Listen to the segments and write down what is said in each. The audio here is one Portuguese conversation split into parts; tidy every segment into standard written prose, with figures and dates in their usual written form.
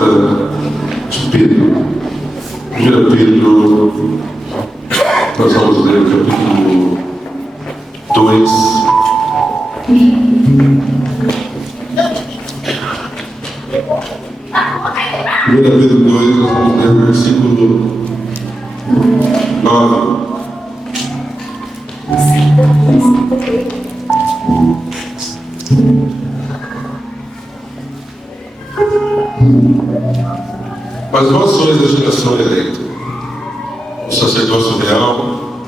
carta de Pedro. 1 Pedro, nós vamos ler o capítulo 2. Primeira Pedro 2, nós vamos ler o versículo 9. Mas vós sois a geração eleita, o sacerdócio real,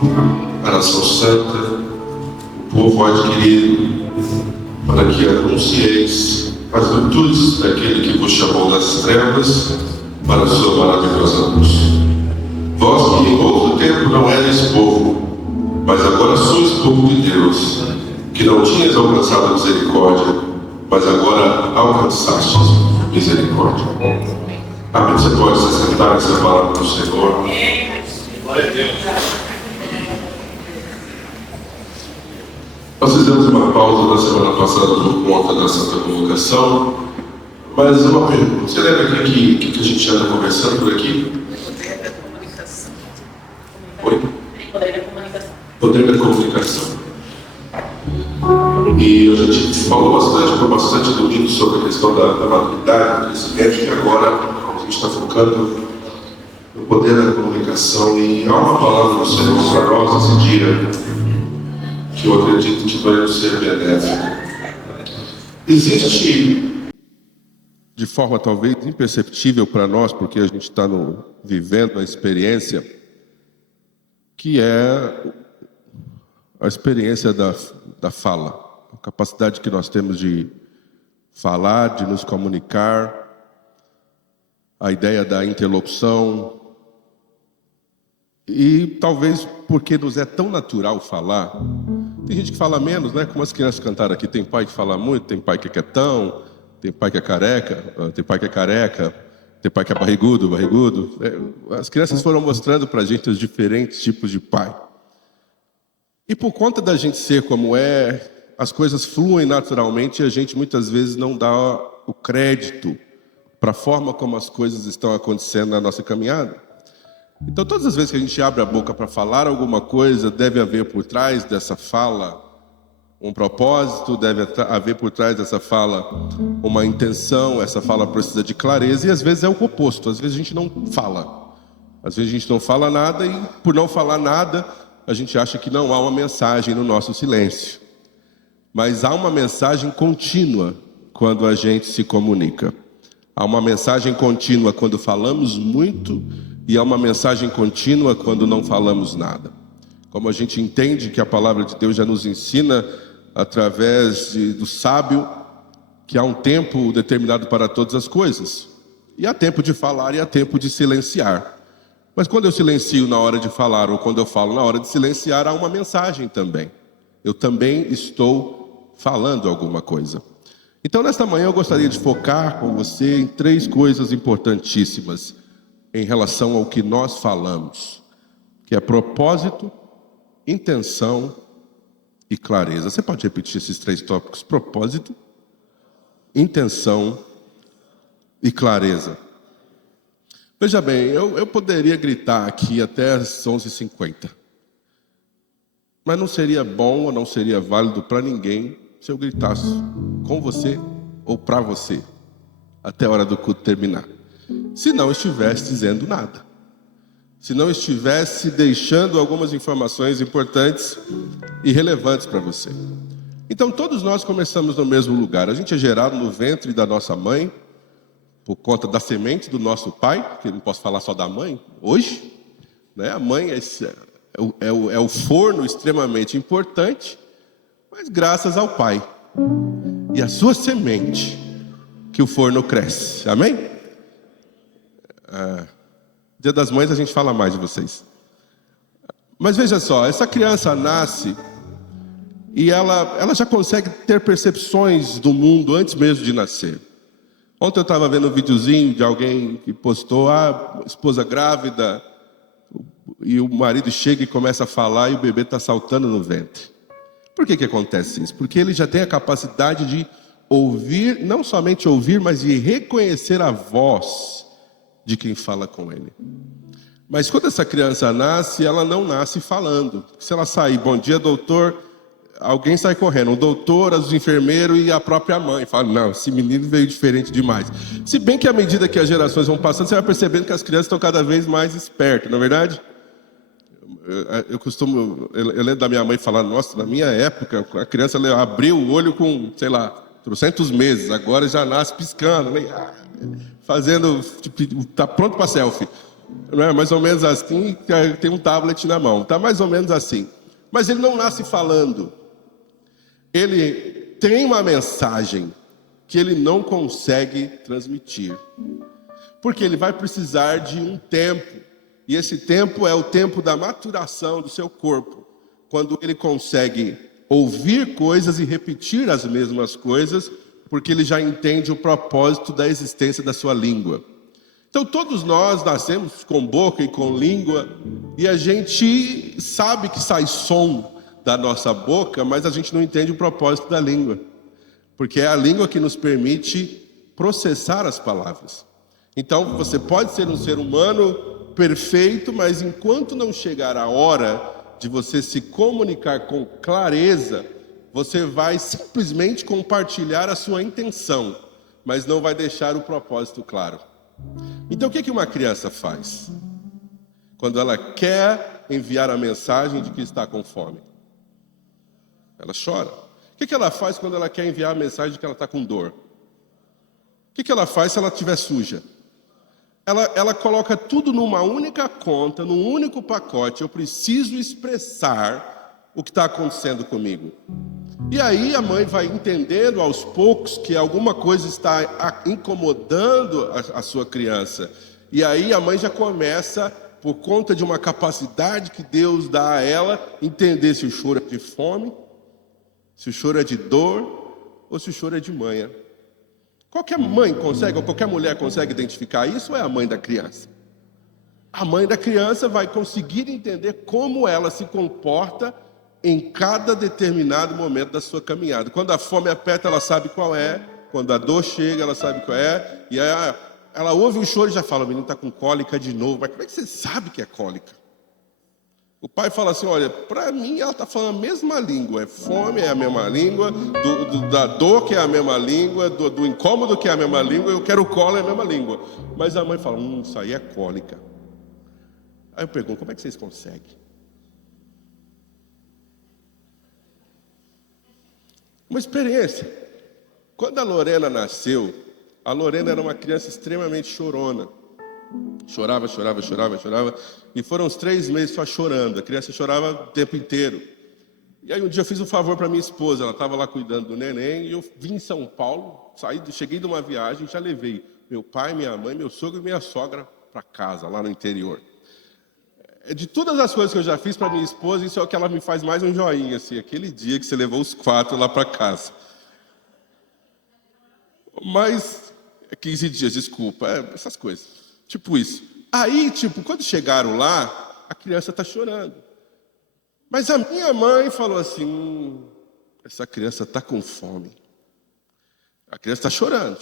a nação santa, o povo adquirido, para que anuncieis as virtudes daquele que vos chamou das trevas para a sua maravilhosa luz. Vós que em outro tempo não erais povo, mas agora sois povo de Deus, que não tinhas alcançado misericórdia, mas agora alcançastes misericórdia. Amém. Você pode se sentar nessa palavra do Senhor. Glória a Deus. Nós fizemos uma pausa na semana passada por conta da Santa Convocação, mas uma pergunta. Você lembra que a gente já está conversando por aqui? Poder da comunicação. Oi? Poder da comunicação. Poder da comunicação. E a gente falou bastante domingo sobre a questão da maturidade, do crescimento, e agora a gente está focando no poder da comunicação. E há uma palavra do Senhor para nós esse dia, que eu acredito que vai nos ser benéfico. Existe, de forma talvez imperceptível para nós, porque a gente está vivendo a experiência, que é a experiência da fala, a capacidade que nós temos de falar, de nos comunicar, a ideia da interlocução. E talvez porque nos é tão natural falar. Tem gente que fala menos, né? Como as crianças cantaram aqui, tem pai que fala muito, tem pai que é quietão, tem pai que é careca, tem pai que é careca, tem pai que é barrigudo. As crianças foram mostrando pra gente os diferentes tipos de pai. E por conta da gente ser como é, as coisas fluem naturalmente e a gente muitas vezes não dá o crédito para a forma como as coisas estão acontecendo na nossa caminhada. Então, todas as vezes que a gente abre a boca para falar alguma coisa, deve haver por trás dessa fala um propósito, deve haver por trás dessa fala uma intenção, essa fala precisa de clareza, e às vezes é o oposto, às vezes a gente não fala. Às vezes a gente não fala nada e, por não falar nada, a gente acha que não há uma mensagem no nosso silêncio. Mas há uma mensagem contínua quando a gente se comunica. Há uma mensagem contínua quando falamos muito, e há uma mensagem contínua quando não falamos nada. Como a gente entende que a palavra de Deus já nos ensina, através do sábio, que há um tempo determinado para todas as coisas. E há tempo de falar e há tempo de silenciar. Mas quando eu silencio na hora de falar, ou quando eu falo na hora de silenciar, há uma mensagem também. Eu também estou falando alguma coisa. Então, nesta manhã, eu gostaria de focar com você em 3 coisas importantíssimas em relação ao que nós falamos, que é propósito, intenção e clareza. Você pode repetir esses 3 tópicos? Propósito, intenção e clareza. Veja bem, eu poderia gritar aqui até as 11h50, mas não seria bom ou não seria válido para ninguém se eu gritasse com você ou para você até a hora do culto terminar. Se não estivesse dizendo nada, se não estivesse deixando algumas informações importantes e relevantes para você. Então todos nós começamos no mesmo lugar. A gente é gerado no ventre da nossa mãe, por conta da semente do nosso pai, que não posso falar só da mãe, hoje, né? A mãe é o forno extremamente importante, mas graças ao pai e a sua semente que o forno cresce, amém? Dia das Mães a gente fala mais de vocês. Mas veja só, essa criança nasce e ela já consegue ter percepções do mundo antes mesmo de nascer. Ontem eu estava vendo um videozinho de alguém que postou, esposa grávida, e o marido chega e começa a falar e o bebê está saltando no ventre. Por que acontece isso? Porque ele já tem a capacidade de ouvir, não somente ouvir, mas de reconhecer a voz de quem fala com ele. Mas quando essa criança nasce, ela não nasce falando. Se ela sair, bom dia, doutor, alguém sai correndo, o doutor, os enfermeiros e a própria mãe. Fala, não, esse menino veio diferente demais. Se bem que à medida que as gerações vão passando, você vai percebendo que as crianças estão cada vez mais espertas, não é verdade? Eu lembro da minha mãe falar, nossa, na minha época, a criança abriu o olho com, sei lá, 300 meses, agora já nasce piscando, né? Fazendo, tipo, tá pronto para selfie. Não é mais ou menos assim, tem um tablet na mão, tá mais ou menos assim. Mas ele não nasce falando. Ele tem uma mensagem que ele não consegue transmitir. Porque ele vai precisar de um tempo. E esse tempo é o tempo da maturação do seu corpo. Quando ele consegue ouvir coisas e repetir as mesmas coisas, porque ele já entende o propósito da existência da sua língua. Então todos nós nascemos com boca e com língua, e a gente sabe que sai som da nossa boca, mas a gente não entende o propósito da língua. Porque é a língua que nos permite processar as palavras. Então você pode ser um ser humano perfeito, mas enquanto não chegar a hora de você se comunicar com clareza, você vai simplesmente compartilhar a sua intenção, mas não vai deixar o propósito claro. Então o que uma criança faz? Quando ela quer enviar a mensagem de que está com fome? Ela chora. O que ela faz quando ela quer enviar a mensagem de que ela está com dor? O que ela faz se ela estiver suja? Ela coloca tudo numa única conta, num único pacote. Eu preciso expressar o que está acontecendo comigo. E aí a mãe vai entendendo aos poucos que alguma coisa está incomodando a sua criança. E aí a mãe já começa, por conta de uma capacidade que Deus dá a ela, entender se o choro é de fome, se o choro é de dor ou se o choro é de manha. Qualquer mãe consegue, ou qualquer mulher consegue identificar isso, ou é a mãe da criança? A mãe da criança vai conseguir entender como ela se comporta em cada determinado momento da sua caminhada. Quando a fome aperta, ela sabe qual é. Quando a dor chega, ela sabe qual é. E aí ela ouve o choro e já fala, o menino está com cólica de novo. Mas como é que você sabe que é cólica? O pai fala assim, olha, para mim ela está falando a mesma língua. É fome, é a mesma língua. Da dor, que é a mesma língua. Do incômodo, que é a mesma língua. Eu quero colo, é a mesma língua. Mas a mãe fala, isso aí é cólica. Aí eu pergunto, como é que vocês conseguem? Uma experiência. Quando a Lorena nasceu, a Lorena era uma criança extremamente chorona. Chorava. E foram uns 3 meses só chorando. A criança chorava o tempo inteiro. E aí um dia eu fiz um favor para minha esposa. Ela estava lá cuidando do neném. E eu vim em São Paulo, cheguei de uma viagem, já levei meu pai, minha mãe, meu sogro e minha sogra para casa, lá no interior. De todas as coisas que eu já fiz para minha esposa, isso é o que ela me faz mais um joinha, assim, aquele dia que você levou os 4 lá para casa. Mas, 15 dias, desculpa, essas coisas, tipo isso. Aí, quando chegaram lá, a criança está chorando. Mas a minha mãe falou assim, essa criança está com fome. A criança está chorando.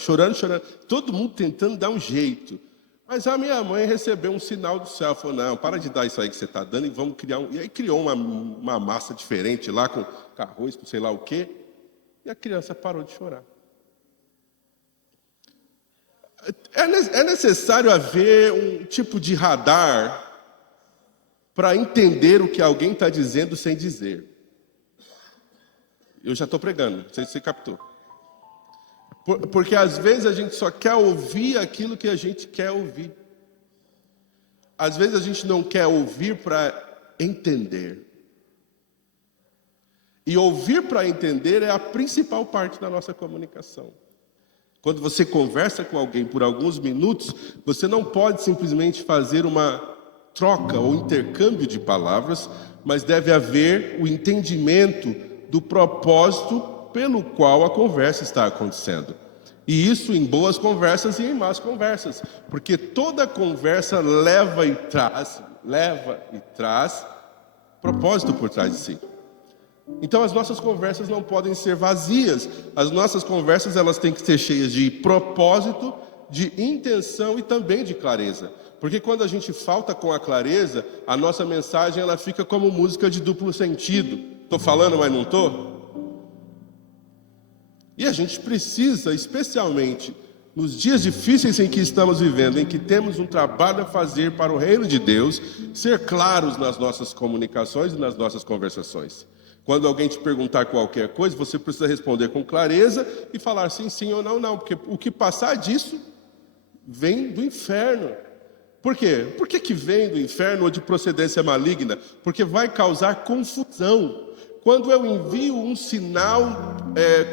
Todo mundo tentando dar um jeito. Mas a minha mãe recebeu um sinal do céu, falou, não, para de dar isso aí que você está dando e vamos criar E aí criou uma massa diferente lá, com arroz, com sei lá o quê, e a criança parou de chorar. É necessário haver um tipo de radar para entender o que alguém está dizendo sem dizer. Eu já estou pregando, não sei se você captou. Porque às vezes a gente só quer ouvir aquilo que a gente quer ouvir. Às vezes a gente não quer ouvir para entender. E ouvir para entender é a principal parte da nossa comunicação. Quando você conversa com alguém por alguns minutos, você não pode simplesmente fazer uma troca ou intercâmbio de palavras, mas deve haver o entendimento do propósito pelo qual a conversa está acontecendo. E isso em boas conversas e em más conversas, porque toda conversa leva e traz propósito por trás de si. Então as nossas conversas não podem ser vazias. As nossas conversas elas têm que ser cheias de propósito, de intenção e também de clareza. Porque quando a gente falta com a clareza, a nossa mensagem ela fica como música de duplo sentido. Estou falando, mas não estou? E a gente precisa, especialmente nos dias difíceis em que estamos vivendo, em que temos um trabalho a fazer para o reino de Deus, ser claros nas nossas comunicações e nas nossas conversações. Quando alguém te perguntar qualquer coisa, você precisa responder com clareza e falar sim ou não, porque o que passar disso vem do inferno. Por quê? Por que vem do inferno ou de procedência maligna? Porque vai causar confusão. Quando eu envio um sinal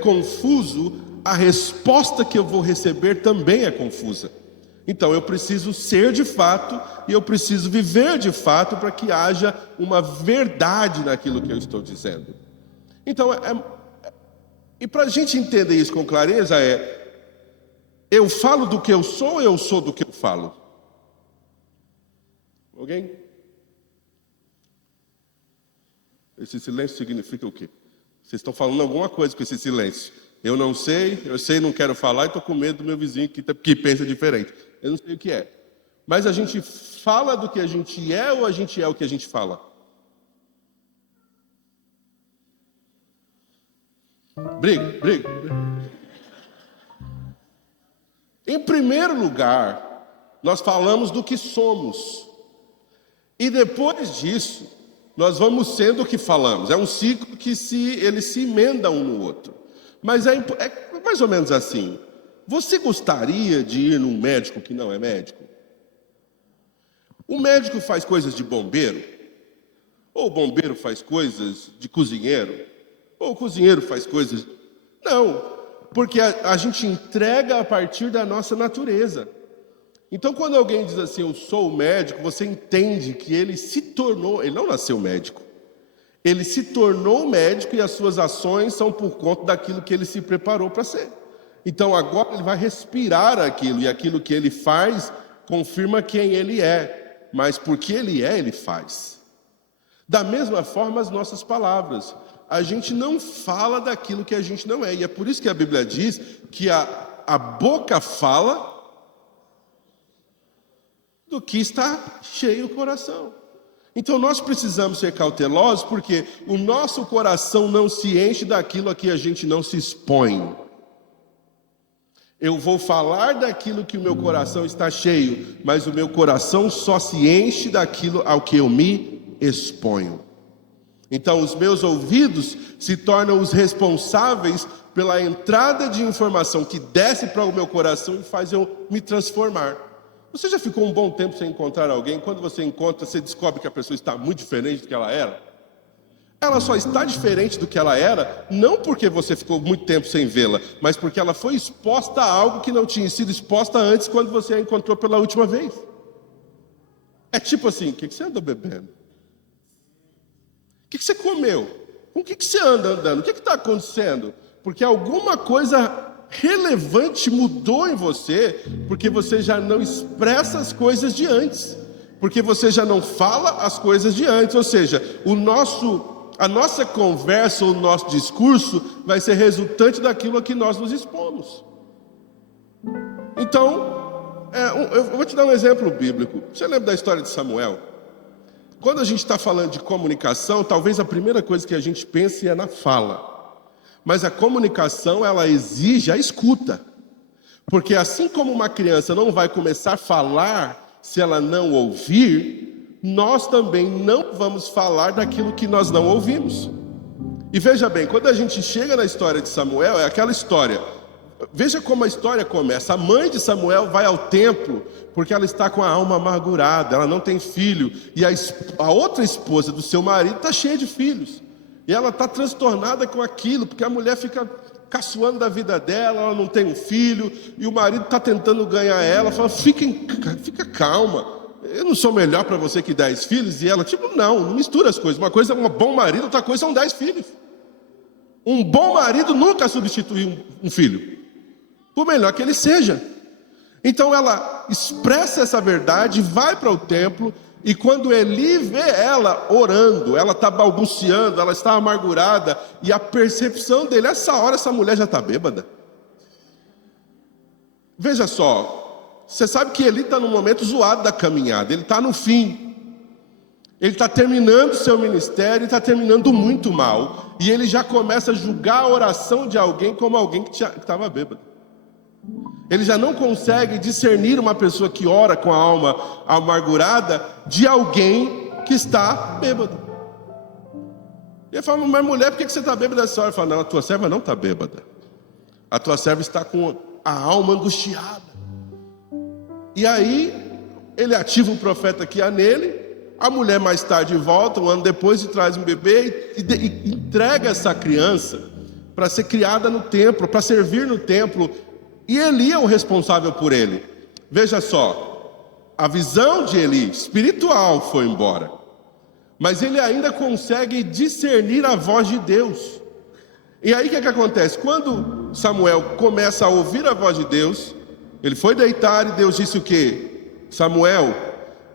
confuso, a resposta que eu vou receber também é confusa. Então eu preciso ser de fato e eu preciso viver de fato para que haja uma verdade naquilo que eu estou dizendo. Então, e para a gente entender isso com clareza eu falo do que eu sou ou eu sou do que eu falo? Alguém? Esse silêncio significa o quê? Vocês estão falando alguma coisa com esse silêncio. Eu não sei, não quero falar e estou com medo do meu vizinho que pensa diferente. Eu não sei o que é. Mas a gente fala do que a gente é ou a gente é o que a gente fala? Briga. Em primeiro lugar, nós falamos do que somos. E depois disso, nós vamos sendo o que falamos. É um ciclo que ele se emenda um no outro. Mas é mais ou menos assim. Você gostaria de ir num médico que não é médico? O médico faz coisas de bombeiro? Ou o bombeiro faz coisas de cozinheiro? Ou o cozinheiro faz coisas... Não, porque a gente entrega a partir da nossa natureza. Então, quando alguém diz assim, eu sou médico, você entende que ele não nasceu médico. Ele se tornou médico e as suas ações são por conta daquilo que ele se preparou para ser. Então, agora ele vai respirar aquilo, e aquilo que ele faz confirma quem ele é. Mas porque ele faz. Da mesma forma, as nossas palavras. A gente não fala daquilo que a gente não é. E é por isso que a Bíblia diz que a boca fala do que está cheio o coração. Então nós precisamos ser cautelosos porque o nosso coração não se enche daquilo a que a gente não se expõe. Eu vou falar daquilo que o meu coração está cheio, mas o meu coração só se enche daquilo ao que eu me exponho. Então os meus ouvidos se tornam os responsáveis pela entrada de informação que desce para o meu coração e faz eu me transformar. Você já ficou um bom tempo sem encontrar alguém? Quando você encontra, você descobre que a pessoa está muito diferente do que ela era? Ela só está diferente do que ela era, não porque você ficou muito tempo sem vê-la, mas porque ela foi exposta a algo que não tinha sido exposta antes quando você a encontrou pela última vez. É tipo assim, o que você anda bebendo? O que você comeu? Com o que você anda andando? O que está acontecendo? Porque alguma coisa relevante mudou em você, porque você já não expressa as coisas de antes, porque você já não fala as coisas de antes, ou seja, a nossa conversa, o nosso discurso vai ser resultante daquilo a que nós nos expomos. Então, eu vou te dar um exemplo bíblico. Você lembra da história de Samuel? Quando a gente está falando de comunicação, talvez a primeira coisa que a gente pense é na fala. Mas a comunicação, ela exige a escuta. Porque assim como uma criança não vai começar a falar se ela não ouvir, nós também não vamos falar daquilo que nós não ouvimos. E veja bem, quando a gente chega na história de Samuel, é aquela história. Veja como a história começa. A mãe de Samuel vai ao templo porque ela está com a alma amargurada, ela não tem filho. E a outra esposa do seu marido está cheia de filhos. E ela está transtornada com aquilo, porque a mulher fica caçoando da vida dela, ela não tem um filho, e o marido está tentando ganhar ela, fala, fica calma, eu não sou melhor para você que 10 filhos, e ela, não mistura as coisas, uma coisa é um bom marido, outra coisa são 10 filhos. Um bom marido nunca substitui um filho, por melhor que ele seja. Então ela expressa essa verdade, vai para o templo, E quando Eli vê ela orando, ela está balbuciando, ela está amargurada, e a percepção dele, essa hora essa mulher já está bêbada. Veja só, você sabe que Eli está num momento zoado da caminhada, ele está no fim. Ele está terminando seu ministério, está terminando muito mal, e ele já começa a julgar a oração de alguém como alguém que estava bêbado. Ele já não consegue discernir uma pessoa que ora com a alma amargurada de alguém que está bêbado. E ele fala, mas mulher, por que você está bêbada essa hora? Ele fala, não, a tua serva não está bêbada. A tua serva está com a alma angustiada. E aí, ele ativa o profeta que há nele, a mulher mais tarde volta, um ano depois, e traz um bebê e entrega essa criança para ser criada no templo, para servir no templo. E Eli é o responsável por ele. Veja só, a visão de Eli, espiritual, foi embora. Mas ele ainda consegue discernir a voz de Deus. E aí o que acontece? Quando Samuel começa a ouvir a voz de Deus, ele foi deitar e Deus disse o quê? Samuel,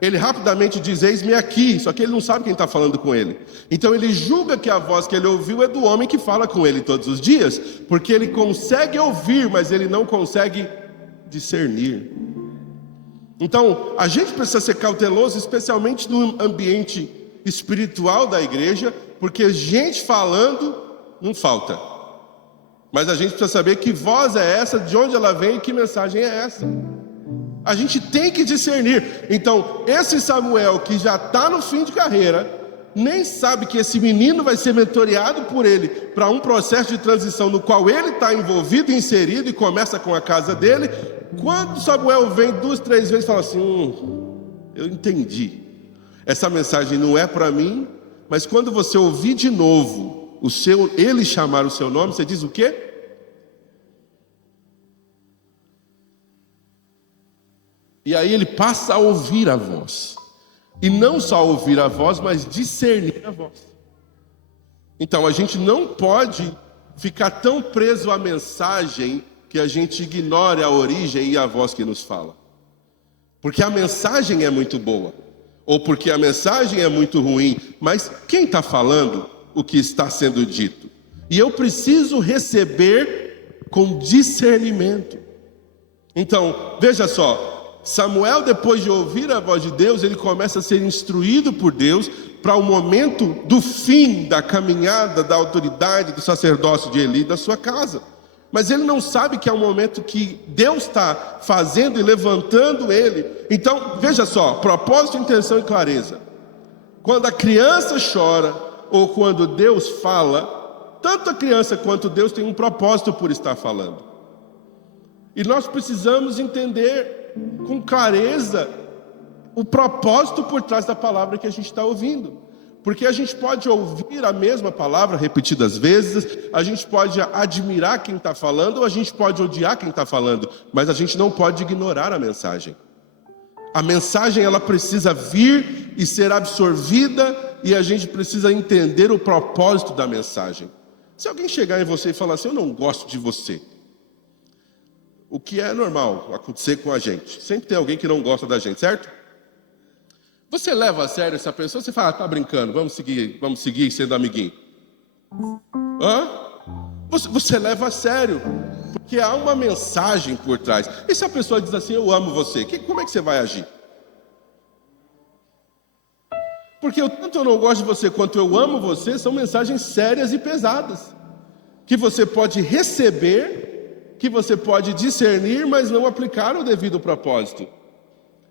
ele rapidamente diz, eis-me aqui, só que ele não sabe quem está falando com ele. Então ele julga que a voz que ele ouviu é do homem que fala com ele todos os dias, porque ele consegue ouvir, mas ele não consegue discernir. Então a gente precisa ser cauteloso, especialmente no ambiente espiritual da igreja, porque gente falando não falta. Mas a gente precisa saber que voz é essa, de onde ela vem e que mensagem é essa. A gente tem que discernir. Então, esse Samuel que já está no fim de carreira, nem sabe que esse menino vai ser mentoreado por ele para um processo de transição no qual ele está envolvido, inserido, e começa com a casa dele. Quando Samuel vem 2, 3 vezes e fala assim, eu entendi. Essa mensagem não é para mim, mas quando você ouvir de novo ele chamar o seu nome, você diz o quê? E aí ele passa a ouvir a voz. E não só ouvir a voz, mas discernir a voz. Então a gente não pode ficar tão preso à mensagem que a gente ignore a origem e a voz que nos fala. Porque a mensagem é muito boa, ou porque a mensagem é muito ruim, mas quem está falando o que está sendo dito? E eu preciso receber com discernimento. Então, veja só, Samuel, depois de ouvir a voz de Deus, ele começa a ser instruído por Deus para o momento do fim da caminhada, da autoridade, do sacerdócio de Eli, da sua casa. Mas ele não sabe que é um momento que Deus está fazendo e levantando ele. Então, veja só, propósito, intenção e clareza. Quando a criança chora, ou quando Deus fala, tanto a criança quanto Deus tem um propósito por estar falando. E nós precisamos entender com clareza o propósito por trás da palavra que a gente está ouvindo. Porque a gente pode ouvir a mesma palavra repetidas vezes, a gente pode admirar quem está falando, ou a gente pode odiar quem está falando, mas a gente não pode ignorar a mensagem. A mensagem, ela precisa vir e ser absorvida, e a gente precisa entender o propósito da mensagem. Se alguém chegar em você e falar assim, eu não gosto de você, o que é normal acontecer com a gente. Sempre tem alguém que não gosta da gente, certo? Você leva a sério essa pessoa, você fala, tá brincando, vamos seguir sendo amiguinho. Você leva a sério, porque há uma mensagem por trás. E se a pessoa diz assim, eu amo você, como é que você vai agir? Porque tanto eu não gosto de você quanto eu amo você, são mensagens sérias e pesadas, que você pode receber, que você pode discernir, mas não aplicar o devido propósito.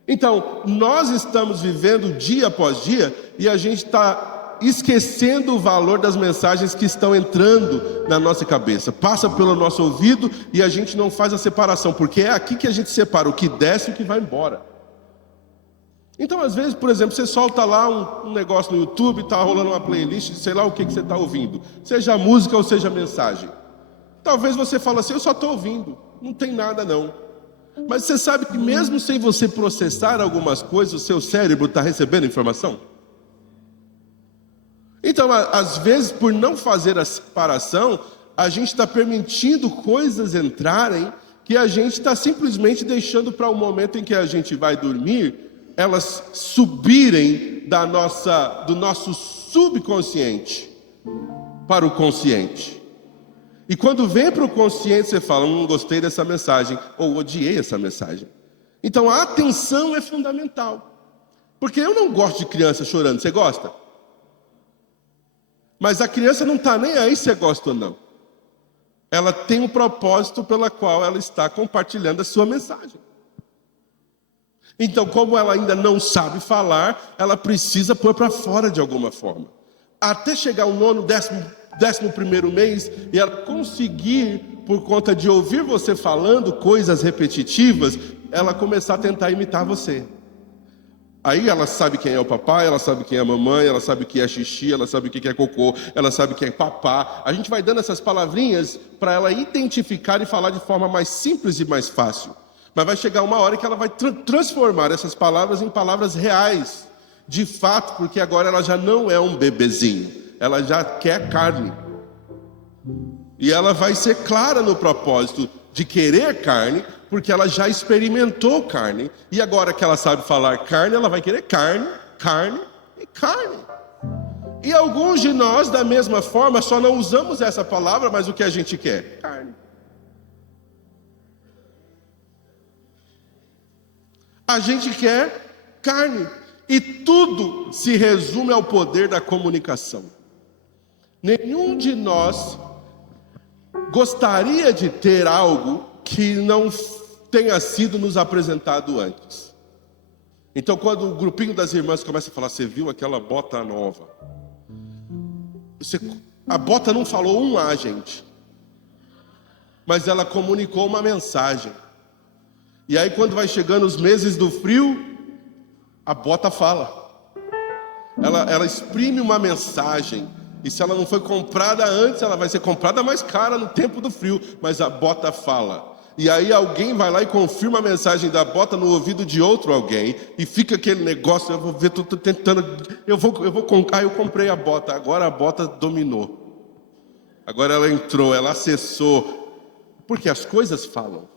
Então, nós estamos vivendo dia após dia, e a gente está esquecendo o valor das mensagens que estão entrando na nossa cabeça. Passa pelo nosso ouvido e a gente não faz a separação, porque é aqui que a gente separa o que desce e o que vai embora. Então, às vezes, por exemplo, você solta lá um negócio no YouTube, está rolando uma playlist, sei lá o que você está ouvindo, seja música ou seja mensagem. Talvez você fale assim, eu só estou ouvindo, não tem nada não. Mas você sabe que mesmo sem você processar algumas coisas, o seu cérebro está recebendo informação? Então, às vezes, por não fazer a separação, a gente está permitindo coisas entrarem que a gente está simplesmente deixando para o momento em que a gente vai dormir, elas subirem do nosso subconsciente para o consciente. E quando vem para o consciente, você fala, não gostei dessa mensagem, ou odiei essa mensagem. Então a atenção é fundamental. Porque eu não gosto de criança chorando, você gosta? Mas a criança não está nem aí se você gosta ou não. Ela tem um propósito pela qual ela está compartilhando a sua mensagem. Então, como ela ainda não sabe falar, ela precisa pôr para fora de alguma forma. Até chegar o 9º, 11º mês, e ela conseguir, por conta de ouvir você falando coisas repetitivas, ela começar a tentar imitar você. Aí ela sabe quem é o papai, ela sabe quem é a mamãe, ela sabe o que é xixi, ela sabe o que é cocô, ela sabe o que é papá. A gente vai dando essas palavrinhas para ela identificar e falar de forma mais simples e mais fácil. Mas vai chegar uma hora que ela vai transformar essas palavras em palavras reais, de fato, porque agora ela já não é um bebezinho, ela já quer carne. E ela vai ser clara no propósito de querer carne, porque ela já experimentou carne, e agora que ela sabe falar carne, ela vai querer carne, carne e carne. E alguns de nós, da mesma forma, só não usamos essa palavra, mas o que a gente quer? Carne. A gente quer carne. E tudo se resume ao poder da comunicação. Nenhum de nós gostaria de ter algo que não tenha sido nos apresentado antes. Então, quando o grupinho das irmãs começa a falar, você viu aquela bota nova? A bota não falou um A, gente. Mas ela comunicou uma mensagem. E aí, quando vai chegando os meses do frio, a bota fala. Ela exprime uma mensagem. E se ela não foi comprada antes, ela vai ser comprada mais cara no tempo do frio. Mas a bota fala. E aí alguém vai lá e confirma a mensagem da bota no ouvido de outro alguém. E fica aquele negócio, eu vou ver, estou tentando, eu comprei a bota, agora a bota dominou. Agora ela entrou, ela acessou. Porque as coisas falam.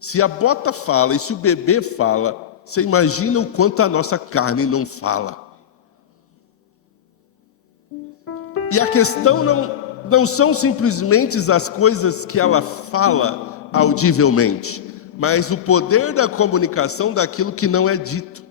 Se a bota fala e se o bebê fala, você imagina o quanto a nossa carne não fala. E a questão não são simplesmente as coisas que ela fala audivelmente, mas o poder da comunicação daquilo que não é dito,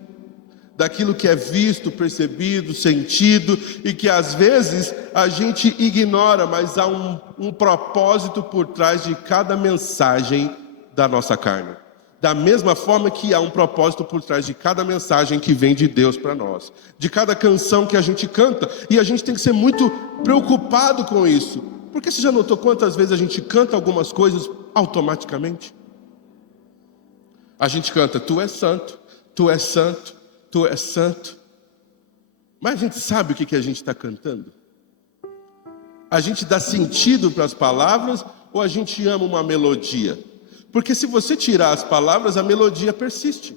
daquilo que é visto, percebido, sentido, e que às vezes a gente ignora, mas há um propósito por trás de cada mensagem da nossa carne. Da mesma forma que há um propósito por trás de cada mensagem que vem de Deus para nós. De cada canção que a gente canta. E a gente tem que ser muito preocupado com isso. Porque você já notou quantas vezes a gente canta algumas coisas automaticamente? A gente canta, tu és santo, tu és santo, tu és santo. Mas a gente sabe o que a gente está cantando? A gente dá sentido para as palavras ou a gente ama uma melodia? Porque se você tirar as palavras, a melodia persiste.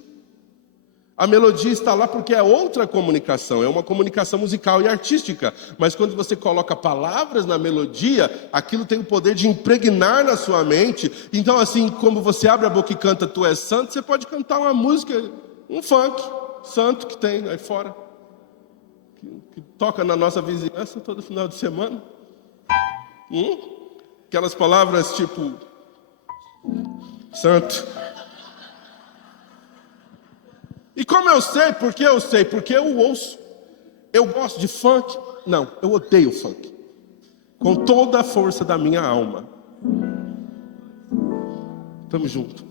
A melodia está lá porque é outra comunicação, é uma comunicação musical e artística. Mas quando você coloca palavras na melodia, aquilo tem o poder de impregnar na sua mente. Então, assim como você abre a boca e canta Tu és santo, você pode cantar uma música, um funk santo que tem aí fora, que toca na nossa vizinhança todo final de semana. Aquelas palavras tipo santo. E como eu sei? Porque eu sei? Porque eu ouço. Eu gosto de funk? Não, eu odeio funk. Com toda a força da minha alma. Tamo junto.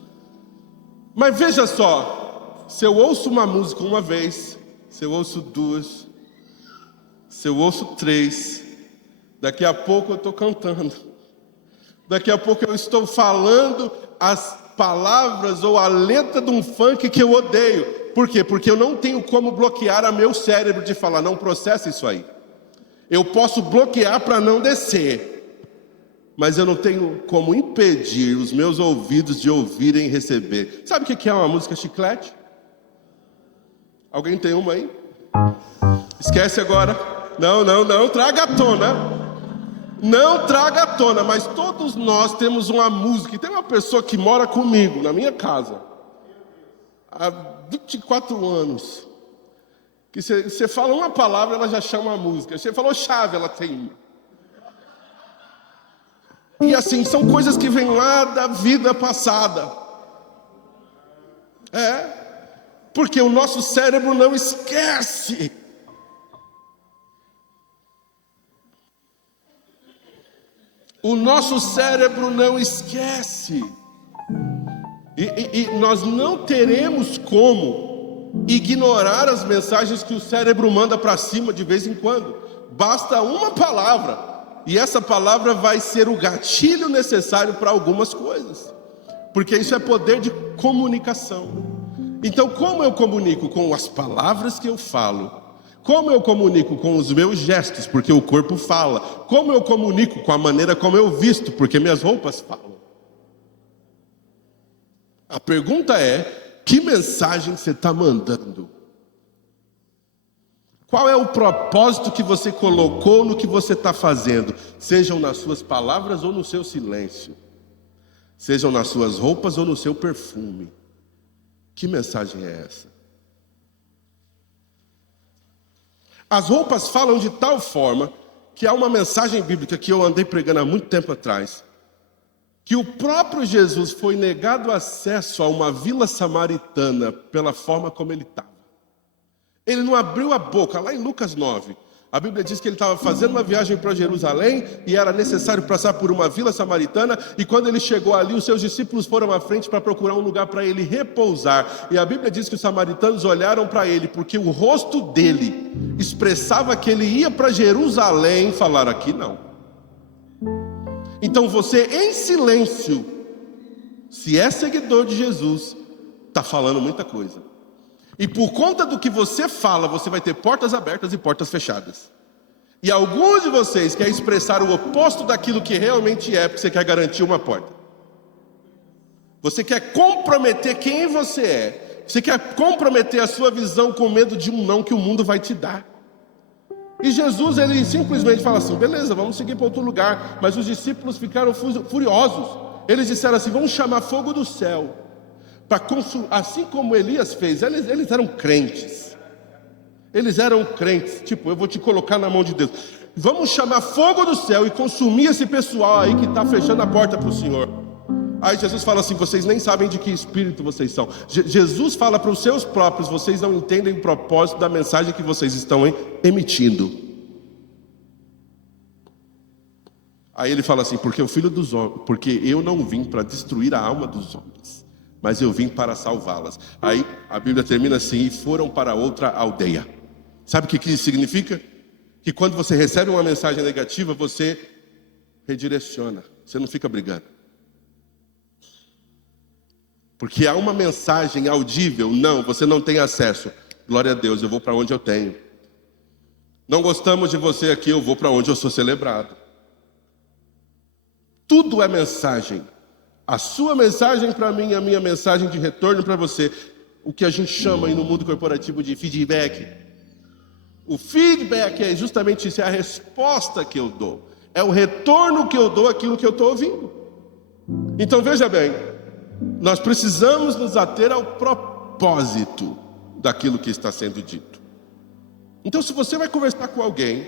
Mas veja só, se eu ouço uma música uma vez, se eu ouço duas, se eu ouço três, daqui a pouco eu estou cantando. Daqui a pouco eu estou falando as palavras ou a letra de um funk que eu odeio. Por quê? Porque eu não tenho como bloquear a meu cérebro de falar, não processa isso aí. Eu posso bloquear para não descer, mas eu não tenho como impedir os meus ouvidos de ouvirem e receber. Sabe o que é uma música chiclete? Alguém tem uma aí? Esquece agora. Não, traga à tona. Não traga à tona, mas todos nós temos uma música. E tem uma pessoa que mora comigo, na minha casa. há 24 anos, que você fala uma palavra, ela já chama a música. Você falou chave, ela tem. E assim, são coisas que vêm lá da vida passada. Porque o nosso cérebro não esquece. O nosso cérebro não esquece. E nós não teremos como ignorar as mensagens que o cérebro manda para cima de vez em quando. Basta uma palavra. E essa palavra vai ser o gatilho necessário para algumas coisas. Porque isso é poder de comunicação. Então, como eu comunico? Com as palavras que eu falo. Como eu comunico? Com os meus gestos, porque o corpo fala. Como eu comunico? Com a maneira como eu visto, porque minhas roupas falam. A pergunta é, que mensagem você está mandando? Qual é o propósito que você colocou no que você está fazendo? Sejam nas suas palavras ou no seu silêncio. Sejam nas suas roupas ou no seu perfume. Que mensagem é essa? As roupas falam de tal forma que há uma mensagem bíblica que eu andei pregando há muito tempo atrás, que o próprio Jesus foi negado acesso a uma vila samaritana pela forma como ele estava. Ele não abriu a boca, lá em Lucas 9. A Bíblia diz que ele estava fazendo uma viagem para Jerusalém e era necessário passar por uma vila samaritana. E quando ele chegou ali, os seus discípulos foram à frente para procurar um lugar para ele repousar. E a Bíblia diz que os samaritanos olharam para ele, porque o rosto dele expressava que ele ia para Jerusalém. Falaram, aqui não. Então você, em silêncio, se é seguidor de Jesus, está falando muita coisa. E por conta do que você fala, você vai ter portas abertas e portas fechadas. E alguns de vocês querem expressar o oposto daquilo que realmente é, porque você quer garantir uma porta. Você quer comprometer quem você é. Você quer comprometer a sua visão com medo de um não que o mundo vai te dar. E Jesus, ele simplesmente fala assim, beleza, vamos seguir para outro lugar. Mas os discípulos ficaram furiosos. Eles disseram assim, vamos chamar fogo do céu. Assim como Elias fez, eles eram crentes. Eles eram crentes, tipo, eu vou te colocar na mão de Deus. Vamos chamar fogo do céu e consumir esse pessoal aí que está fechando a porta para o Senhor. Aí Jesus fala assim, vocês nem sabem de que espírito vocês são. Jesus fala para os seus próprios, vocês não entendem o propósito da mensagem que vocês estão emitindo. Aí ele fala assim, porque o filho dos homens, porque eu não vim para destruir a alma dos homens, mas eu vim para salvá-las. Aí a Bíblia termina assim, e foram para outra aldeia. Sabe o que isso significa? Que quando você recebe uma mensagem negativa, você redireciona, você não fica brigando. Porque há uma mensagem audível, não, você não tem acesso. Glória a Deus, eu vou para onde eu tenho. Não gostamos de você aqui, eu vou para onde eu sou celebrado. Tudo é mensagem. A sua mensagem para mim, a minha mensagem de retorno para você. O que a gente chama aí no mundo corporativo de feedback. O feedback é justamente isso, é a resposta que eu dou. É o retorno que eu dou àquilo que eu estou ouvindo. Então veja bem, nós precisamos nos ater ao propósito daquilo que está sendo dito. Então se você vai conversar com alguém,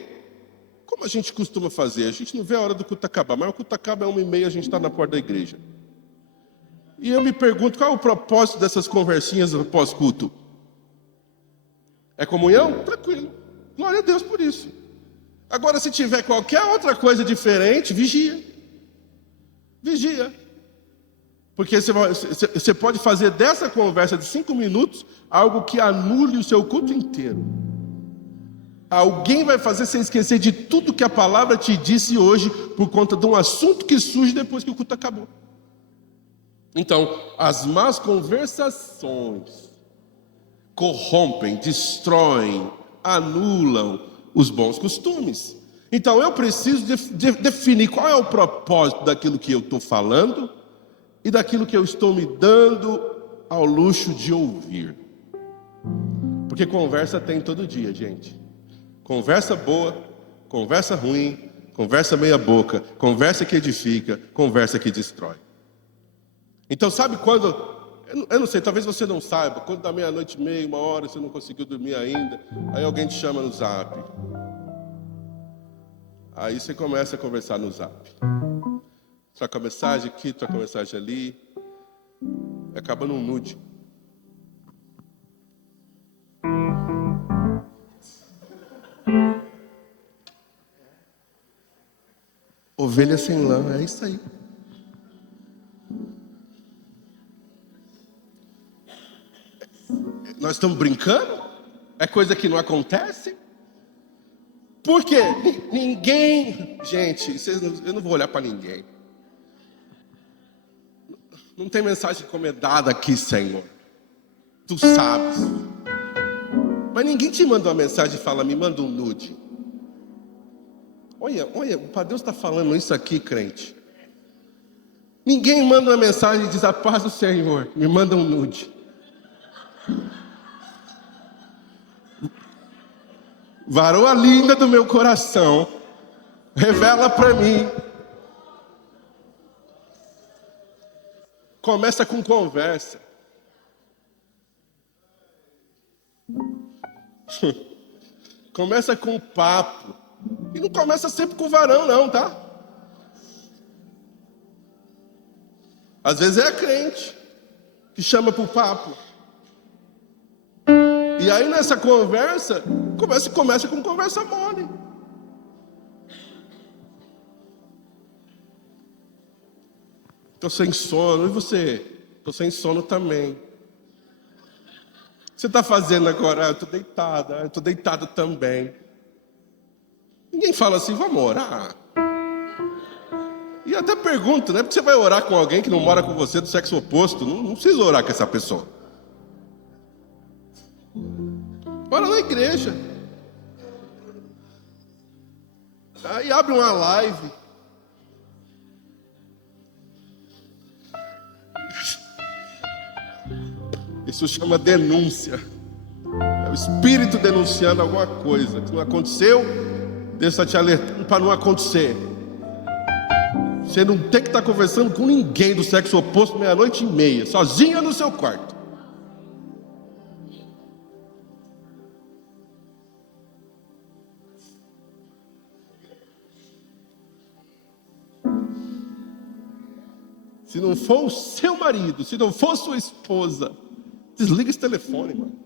como a gente costuma fazer? A gente não vê a hora do culto acabar, mas o culto acaba é 1h30, a gente está na porta da igreja. E eu me pergunto, qual é o propósito dessas conversinhas pós-culto? É comunhão? Tranquilo. Glória a Deus por isso. Agora, se tiver qualquer outra coisa diferente, vigia. Vigia. Porque você pode fazer dessa conversa de 5 minutos algo que anule o seu culto inteiro. Alguém vai fazer você esquecer de tudo que a palavra te disse hoje por conta de um assunto que surge depois que o culto acabou. Então, as más conversações corrompem, destroem, anulam os bons costumes. Então, eu preciso definir qual é o propósito daquilo que eu estou falando e daquilo que eu estou me dando ao luxo de ouvir. Porque conversa tem todo dia, gente. Conversa boa, conversa ruim, conversa meia boca, conversa que edifica, conversa que destrói. Então sabe quando Eu não sei, talvez você não saiba, quando dá meia-noite e meia, 1 hora, você não conseguiu dormir ainda, aí alguém te chama no Zap. Aí você começa a conversar no Zap. Troca mensagem aqui, troca mensagem ali, acaba num nude. Ovelha sem lã, é isso aí. Nós estamos brincando? É coisa que não acontece? Por quê? Ninguém... Gente, eu não vou olhar para ninguém. Não tem mensagem encomendada aqui, Senhor. Tu sabes. Mas ninguém te manda uma mensagem e fala, me manda um nude. Olha, o Pai Deus está falando isso aqui, crente. Ninguém manda uma mensagem e diz, a paz do Senhor, me manda um nude. Varoa linda do meu coração, revela para mim. Começa com conversa. Começa com papo. E não começa sempre com varão, não, tá? Às vezes é a crente que chama pro papo. E aí nessa conversa, começa com conversa mole. Tô sem sono, e você? Tô sem sono também. O que você está fazendo agora? Eu tô deitado também. Ninguém fala assim, vamos orar. E até pergunto, né? Porque você vai orar com alguém que não mora com você do sexo oposto. Não precisa orar com essa pessoa. Ora na igreja. Aí abre uma live. Isso chama denúncia. É o espírito denunciando alguma coisa que não aconteceu. Deus está te alertando para não acontecer. Você não tem que estar conversando com ninguém do sexo oposto 00:30, sozinha no seu quarto. Se não for o seu marido, se não for sua esposa, desliga esse telefone, mano.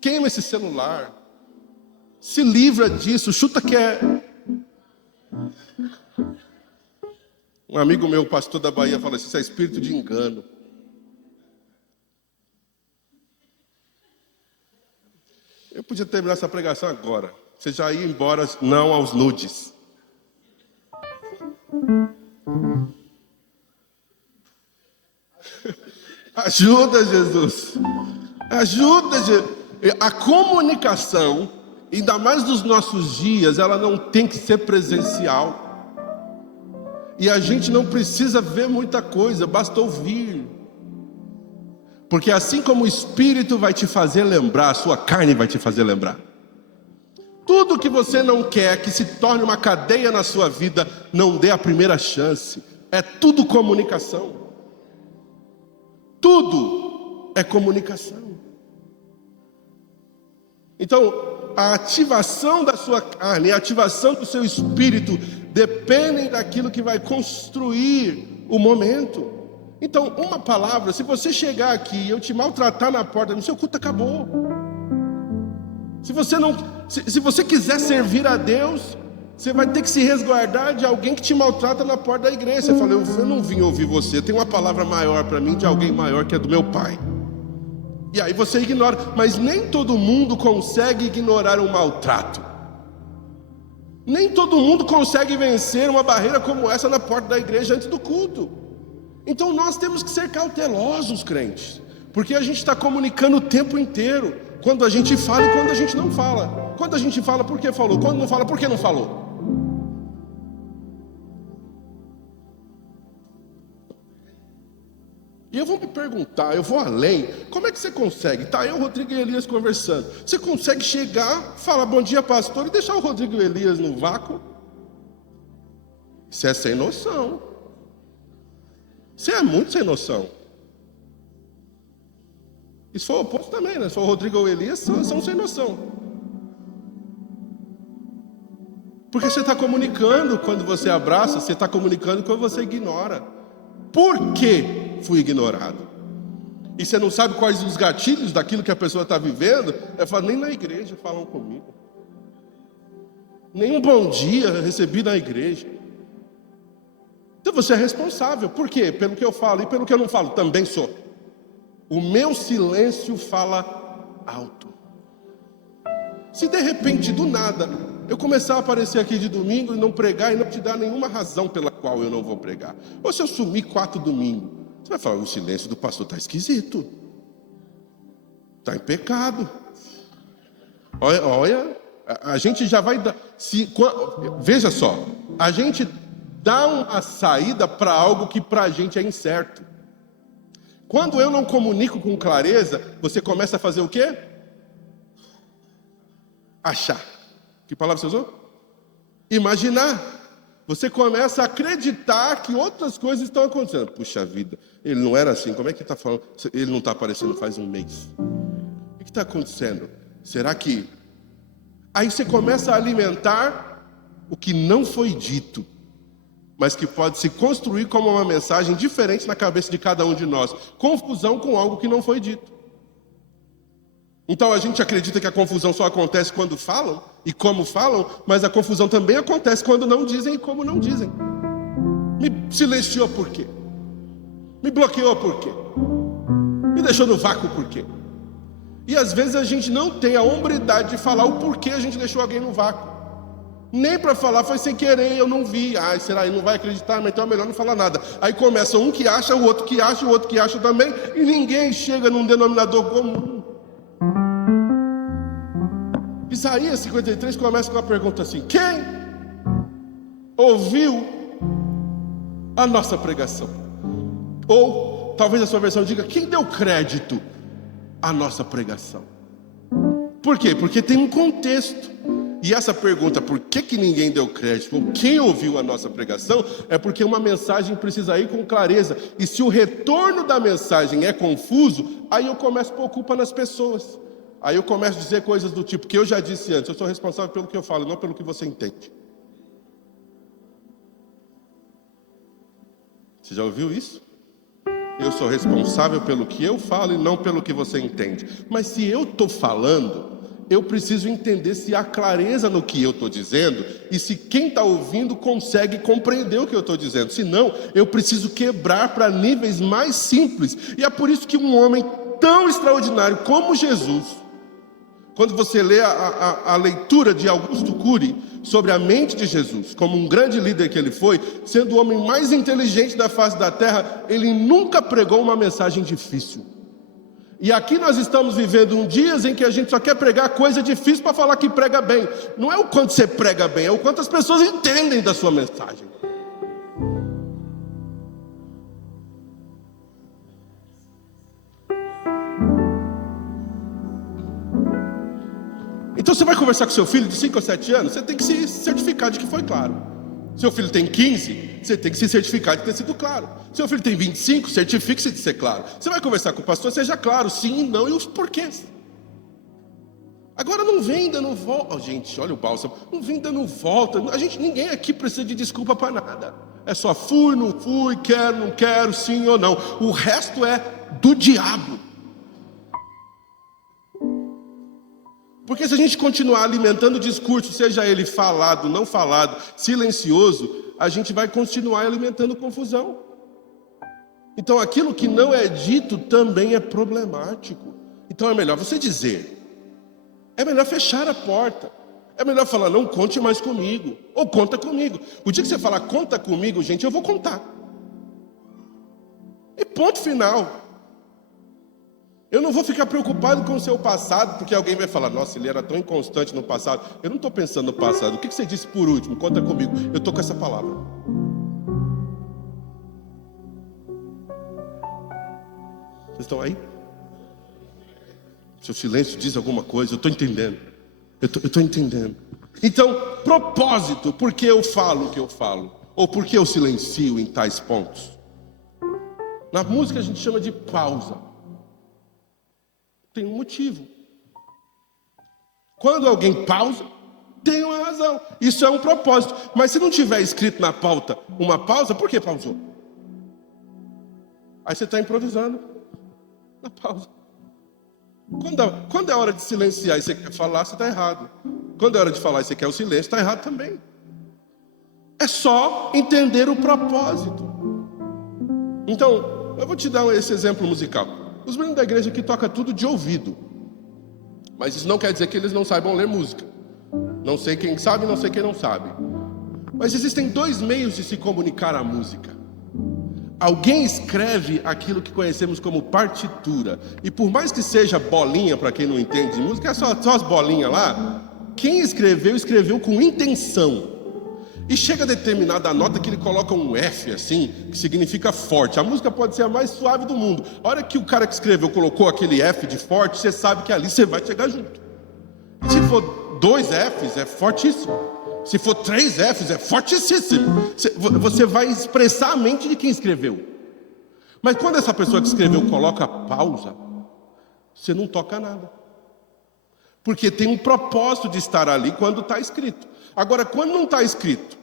Queima esse celular. Se livra disso, chuta que é... Um amigo meu, pastor da Bahia, fala assim, isso é espírito de engano. Eu podia terminar essa pregação agora. Você já ia embora, não aos nudes. Ajuda, Jesus. Ajuda, Jesus. A comunicação, ainda mais nos nossos dias, ela não tem que ser presencial. E a gente não precisa ver muita coisa, basta ouvir. Porque assim como o Espírito vai te fazer lembrar, a sua carne vai te fazer lembrar. Tudo que você não quer que se torne uma cadeia na sua vida, não dê a primeira chance. É tudo comunicação. Tudo é comunicação. Então, a ativação da sua carne, a ativação do seu espírito dependem daquilo que vai construir o momento. Então, uma palavra, se você chegar aqui e eu te maltratar na porta, no seu culto acabou. Se você quiser servir a Deus, você vai ter que se resguardar de alguém que te maltrata na porta da igreja. Você fala, eu não vim ouvir você, tem uma palavra maior para mim de alguém maior que é do meu pai. E aí você ignora, mas nem todo mundo consegue ignorar um maltrato. Nem todo mundo consegue vencer uma barreira como essa na porta da igreja antes do culto. Então nós temos que ser cautelosos, crentes, porque a gente está comunicando o tempo inteiro, quando a gente fala e quando a gente não fala. Quando a gente fala, por que falou? Quando não fala, por que não falou? E eu vou me perguntar, eu vou além, como é que você consegue? Tá eu, Rodrigo e Elias conversando. Você consegue chegar, falar bom dia pastor e deixar o Rodrigo e Elias no vácuo? Isso é sem noção. Você é muito sem noção. E se for o oposto também, né? Se for o Rodrigo ou o Elias, são sem noção. Porque você está comunicando quando você abraça, você está comunicando quando você ignora. Por que fui ignorado? E você não sabe quais os gatilhos daquilo que a pessoa está vivendo. Eu falo, nem na igreja falam comigo. Nem um bom dia eu recebi na igreja. Então você é responsável. Por quê? Pelo que eu falo e pelo que eu não falo. Também sou. O meu silêncio fala alto. Se de repente, do nada, eu começar a aparecer aqui de domingo e não pregar e não te dar nenhuma razão pela qual eu não vou pregar. Ou se eu sumir 4 domingos, você vai falar, o silêncio do pastor está esquisito. Está em pecado. Olha, a gente já vai dar... Veja só, a gente dá uma saída para algo que para a gente é incerto. Quando eu não comunico com clareza, você começa a fazer o quê? Achar. Que palavra você usou? Imaginar. Você começa a acreditar que outras coisas estão acontecendo. Puxa vida, ele não era assim. Como é que ele está falando? Ele não está aparecendo faz um mês. O que está acontecendo? Será que... Aí você começa a alimentar o que não foi dito, mas que pode se construir como uma mensagem diferente na cabeça de cada um de nós. Confusão com algo que não foi dito. Então a gente acredita que a confusão só acontece quando falam e como falam, mas a confusão também acontece quando não dizem e como não dizem. Me silenciou por quê? Me bloqueou por quê? Me deixou no vácuo por quê? E às vezes a gente não tem a hombridade de falar o porquê a gente deixou alguém no vácuo. Nem para falar, foi sem querer, eu não vi. Ai, será? Ele não vai acreditar, mas então é melhor não falar nada. Aí começa um que acha, o outro que acha, o outro que acha também, e ninguém chega num denominador comum. Isaías 53 começa com uma pergunta assim: quem ouviu a nossa pregação? Ou talvez a sua versão diga: quem deu crédito à nossa pregação? Por quê? Porque tem um contexto. E essa pergunta, por que ninguém deu crédito, ou quem ouviu a nossa pregação, é porque uma mensagem precisa ir com clareza. E se o retorno da mensagem é confuso, aí eu começo a pôr culpa nas pessoas. Aí eu começo a dizer coisas do tipo, que eu já disse antes, eu sou responsável pelo que eu falo, não pelo que você entende. Você já ouviu isso? Eu sou responsável pelo que eu falo e não pelo que você entende. Mas se eu estou falando, eu preciso entender se há clareza no que eu estou dizendo e se quem está ouvindo consegue compreender o que eu estou dizendo. Se não, eu preciso quebrar para níveis mais simples. E é por isso que um homem tão extraordinário como Jesus, quando você lê a leitura de Augusto Cury sobre a mente de Jesus, como um grande líder que ele foi, sendo o homem mais inteligente da face da terra, ele nunca pregou uma mensagem difícil. E aqui nós estamos vivendo dias em que a gente só quer pregar coisa difícil para falar que prega bem. Não é o quanto você prega bem, é o quanto as pessoas entendem da sua mensagem. Então você vai conversar com seu filho de 5 ou 7 anos, você tem que se certificar de que foi claro. Seu filho tem 15, você tem que se certificar de ter sido claro. Seu filho tem 25, certifique-se de ser claro. Você vai conversar com o pastor, seja claro, sim e não, e os porquês. Agora não vem dando volta. Oh, gente, olha o bálsamo. Não vem dando volta. Ninguém aqui precisa de desculpa para nada. É só fui, não fui, quero, não quero, sim ou não. O resto é do diabo. Porque se a gente continuar alimentando o discurso, seja ele falado, não falado, silencioso, a gente vai continuar alimentando confusão. Então aquilo que não é dito também é problemático. Então é melhor você dizer. É melhor fechar a porta. É melhor falar, não conte mais comigo. Ou conta comigo. O dia que você falar, conta comigo, gente, eu vou contar. E ponto final. Eu não vou ficar preocupado com o seu passado, porque alguém vai falar, nossa, ele era tão inconstante no passado. Eu não estou pensando no passado. O que você disse por último? Conta comigo. Eu estou com essa palavra. Vocês estão aí? Seu silêncio diz alguma coisa, eu estou entendendo. Eu estou entendendo. Então, propósito, por que eu falo o que eu falo? Ou por que eu silencio em tais pontos? Na música a gente chama de pausa. tem um motivo. Quando alguém pausa, tem uma razão. Isso é um propósito. Mas se não tiver escrito na pauta uma pausa, por que pausou? Aí você está improvisando na pausa. Quando é hora de silenciar e você quer falar, você está errado. Quando é hora de falar e você quer o silêncio, está errado também. É só entender o propósito. Então, eu vou te dar esse exemplo musical. Os meninos da igreja aqui tocam tudo de ouvido. Mas isso não quer dizer que eles não saibam ler música. Não sei quem sabe, não sei quem não sabe. Mas existem dois meios de se comunicar a música. Alguém escreve aquilo que conhecemos como partitura. E por mais que seja bolinha, para quem não entende de música, é só as bolinhas lá. Quem escreveu, escreveu com intenção. E chega a determinada nota que ele coloca um F assim, que significa forte. A música pode ser a mais suave do mundo. A hora que o cara que escreveu colocou aquele F de forte, você sabe que ali você vai chegar junto. Se for 2 Fs, é fortíssimo. Se for 3 Fs, é fortíssimo. Você vai expressar a mente de quem escreveu. Mas quando essa pessoa que escreveu coloca pausa, você não toca nada. Porque tem um propósito de estar ali quando está escrito. Agora, quando não está escrito,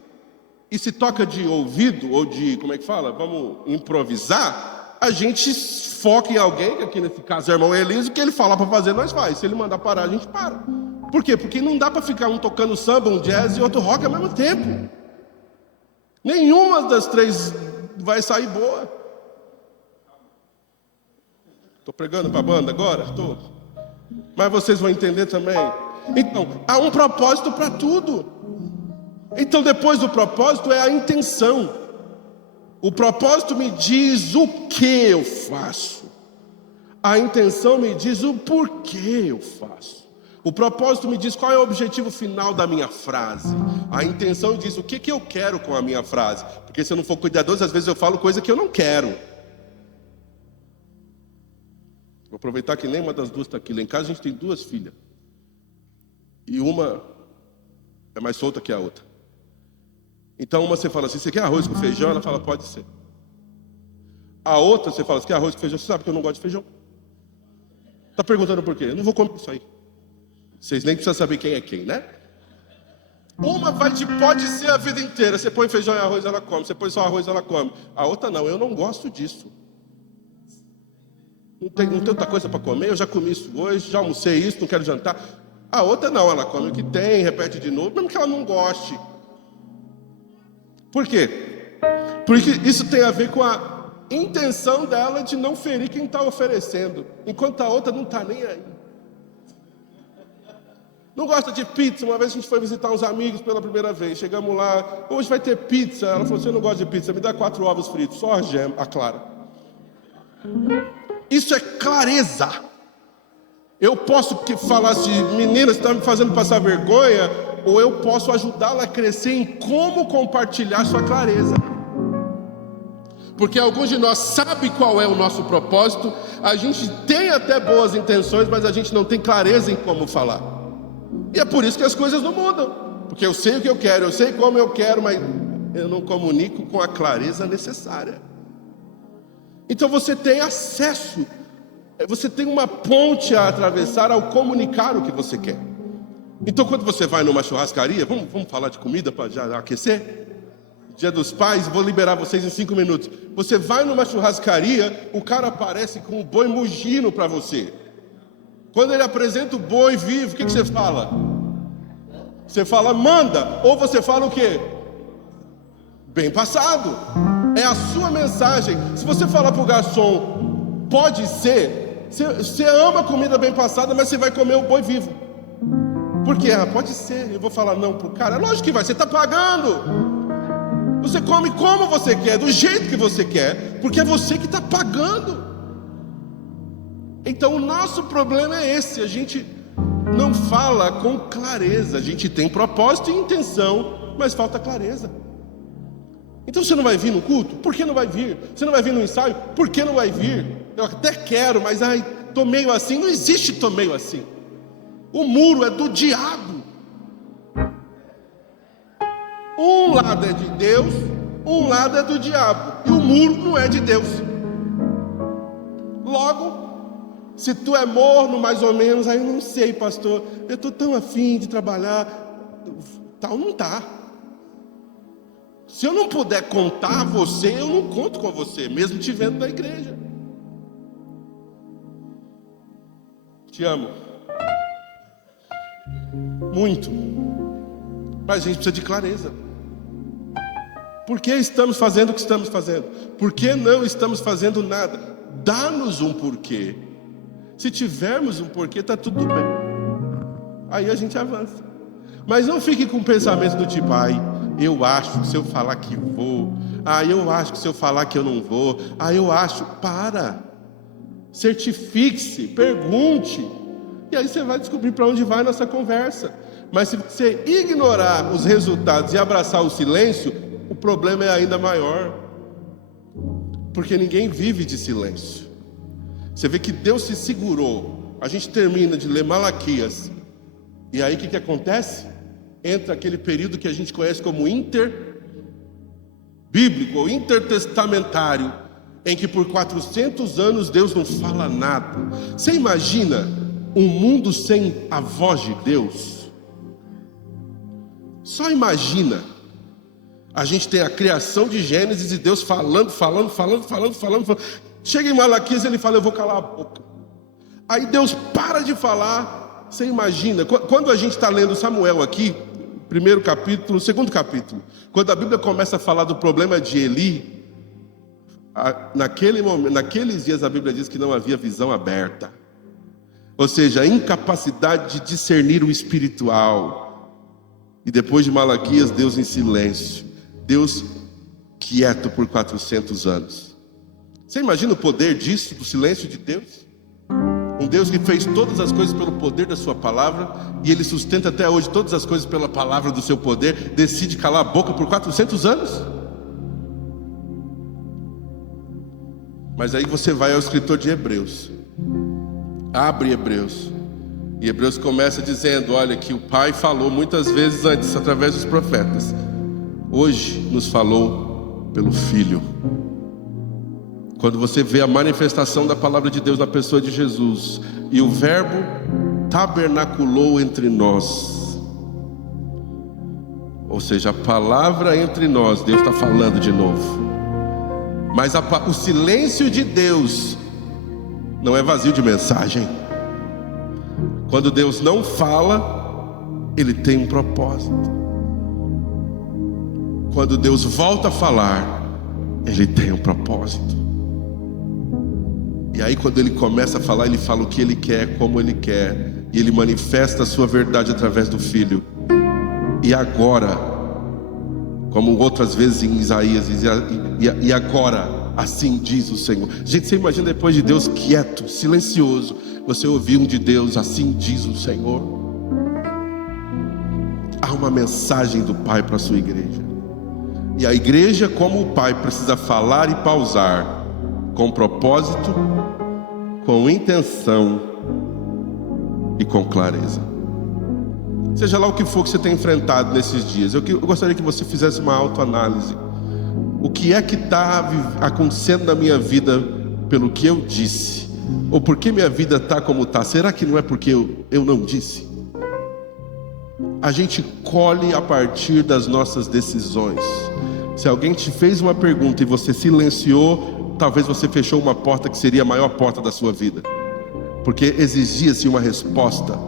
e se toca de ouvido, ou de, como é que fala? Vamos improvisar, a gente foca em alguém, que aqui nesse caso é o irmão Elísio, que ele fala para fazer, nós faz. Se ele mandar parar, a gente para. Por quê? Porque não dá para ficar um tocando samba, um jazz e outro rock ao mesmo tempo. Nenhuma das três vai sair boa. Estou pregando para a banda agora? Estou. Mas vocês vão entender também. Então, há um propósito para tudo. Então, depois do propósito é a intenção. O propósito me diz o que eu faço. A intenção me diz o porquê eu faço. O propósito me diz qual é o objetivo final da minha frase. A intenção diz o que eu quero com a minha frase. Porque se eu não for cuidadoso, às vezes eu falo coisa que eu não quero. Vou aproveitar que nenhuma das duas está aqui. Lá em casa a gente tem 2 filhas. E uma é mais solta que a outra. Então uma você fala assim, você quer arroz com feijão? Ela fala, pode ser. A outra você fala, você quer arroz com feijão? Você sabe que eu não gosto de feijão. Está perguntando por quê? Eu não vou comer isso aí. Vocês nem precisam saber quem é quem, né? Uma vai de pode ser a vida inteira. Você põe feijão e arroz, ela come. Você põe só arroz, ela come. A outra não, eu não gosto disso. Não tem outra coisa para comer, eu já comi isso hoje, já almocei isso, não quero jantar. A outra não, ela come o que tem, repete de novo, mesmo que ela não goste. Por quê? Porque isso tem a ver com a intenção dela de não ferir quem está oferecendo, enquanto a outra não está nem aí. Não gosta de pizza. Uma vez a gente foi visitar uns amigos pela primeira vez, chegamos lá, hoje vai ter pizza. Ela falou, você não gosta de pizza, me dá 4 ovos fritos, só a clara. Isso é clareza. Eu posso falar assim, menina, você está me fazendo passar vergonha, ou eu posso ajudá-la a crescer em como compartilhar sua clareza. Porque alguns de nós sabem qual é o nosso propósito, a gente tem até boas intenções, mas a gente não tem clareza em como falar. E é por isso que as coisas não mudam. Porque eu sei o que eu quero, eu sei como eu quero, mas eu não comunico com a clareza necessária. Então você tem acesso, você tem uma ponte a atravessar ao comunicar o que você quer. Então quando você vai numa churrascaria, vamos falar de comida para já aquecer? Dia dos Pais, vou liberar vocês em 5 minutos. Você vai numa churrascaria, o cara aparece com um boi mugindo para você. Quando ele apresenta o boi vivo, o que você fala? Você fala, manda, ou você fala o quê? Bem passado. É a sua mensagem. Se você falar para o garçom, pode ser, você ama comida bem passada, mas você vai comer o boi vivo. Por quê? Pode ser. Eu vou falar não para o cara. É lógico que vai, você está pagando. Você come como você quer, do jeito que você quer, porque é você que está pagando. Então o nosso problema é esse, a gente não fala com clareza, a gente tem propósito e intenção, mas falta clareza. Então você não vai vir no culto? Por que não vai vir? Você não vai vir no ensaio? Por que não vai vir? Eu até quero, mas tô meio assim. Não existe tô meio assim. O muro é do diabo. Um lado é de Deus, um lado é do diabo. E o muro não é de Deus. Logo, Se tu é morno, mais ou menos, aí eu não sei, pastor, eu estou tão afim de trabalhar, tal, não está. Se eu não puder contar você, eu não conto com você, mesmo te vendo na igreja. Te amo. Muito. Mas a gente precisa de clareza. Por que estamos fazendo o que estamos fazendo? Por que não estamos fazendo nada? Dá-nos um porquê. Se tivermos um porquê, está tudo bem. Aí a gente avança. Mas não fique com pensamento do tipo, eu acho que se eu falar que vou, eu acho que se eu falar que eu não vou, eu acho. Para. Certifique-se, pergunte. E aí você vai descobrir para onde vai a nossa conversa. Mas se você ignorar os resultados e abraçar o silêncio, o problema é ainda maior. Porque ninguém vive de silêncio. Você vê que Deus se segurou. A gente termina de ler Malaquias. E aí o que acontece? Entra aquele período que a gente conhece como interbíblico ou intertestamentário, em que por 400 anos Deus não fala nada. Você imagina um mundo sem a voz de Deus? Só imagina. A gente tem a criação de Gênesis e Deus falando. Chega em Malaquias e ele fala, eu vou calar a boca. Aí Deus para de falar. Você imagina, quando a gente está lendo Samuel aqui, primeiro capítulo, segundo capítulo, quando a Bíblia começa a falar do problema de Eli, naquele momento, naqueles dias a Bíblia diz que não havia visão aberta. Ou seja, a incapacidade de discernir o espiritual. E depois de Malaquias, Deus em silêncio. Deus quieto por 400 anos. Você imagina o poder disso, do silêncio de Deus? Um Deus que fez todas as coisas pelo poder da sua palavra, e Ele sustenta até hoje todas as coisas pela palavra do seu poder, decide calar a boca por 400 anos? Mas aí você vai ao escritor de Hebreus. Abre Hebreus. E Hebreus começa dizendo, olha, que o Pai falou muitas vezes antes, através dos profetas. Hoje nos falou pelo Filho. Quando você vê a manifestação da palavra de Deus na pessoa de Jesus, e o verbo tabernaculou entre nós, ou seja, a palavra entre nós, Deus está falando de novo. Mas o silêncio de Deus não é vazio de mensagem. Quando Deus não fala, Ele tem um propósito. Quando Deus volta a falar, Ele tem um propósito. E aí quando Ele começa a falar, Ele fala o que Ele quer, como Ele quer. E Ele manifesta a sua verdade através do Filho. E agora, como outras vezes em Isaías, e agora, assim diz o Senhor. Gente, você imagina depois de Deus quieto, silencioso, você ouvir um de Deus, assim diz o Senhor. Há uma mensagem do Pai para a sua igreja. E a igreja, como o Pai, precisa falar e pausar, com propósito, com intenção e com clareza. Seja lá o que for que você tem enfrentado nesses dias, eu gostaria que você fizesse uma autoanálise. O que é que está acontecendo na minha vida pelo que eu disse? Ou por que minha vida está como está? Será que não é porque eu não disse? A gente colhe a partir das nossas decisões. Se alguém te fez uma pergunta e você silenciou, talvez você fechou uma porta que seria a maior porta da sua vida. Porque exigia-se uma resposta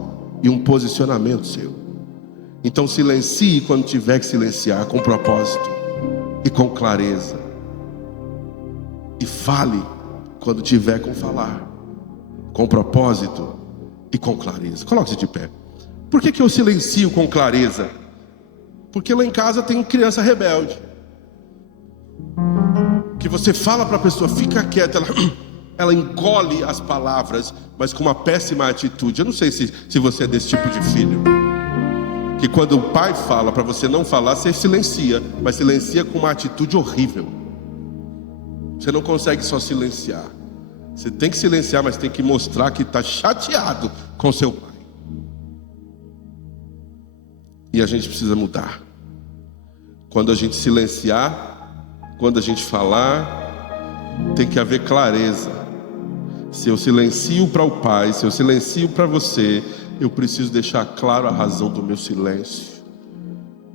e um posicionamento seu. Então silencie quando tiver que silenciar, com propósito e com clareza. E fale quando tiver com falar, com propósito e com clareza. Coloque-se de pé. Por que eu silencio com clareza? Porque lá em casa tem criança rebelde, que você fala para a pessoa, fica quieta, ela engole as palavras, mas com uma péssima atitude. Eu não sei se você é desse tipo de filho, que quando o pai fala para você não falar, você silencia, mas silencia com uma atitude horrível. Você não consegue só silenciar. Você tem que silenciar, mas tem que mostrar que está chateado com seu pai. E a gente precisa mudar. Quando a gente silenciar, quando a gente falar, tem que haver clareza. Se eu silencio para o Pai, se eu silencio para você, eu preciso deixar claro a razão do meu silêncio.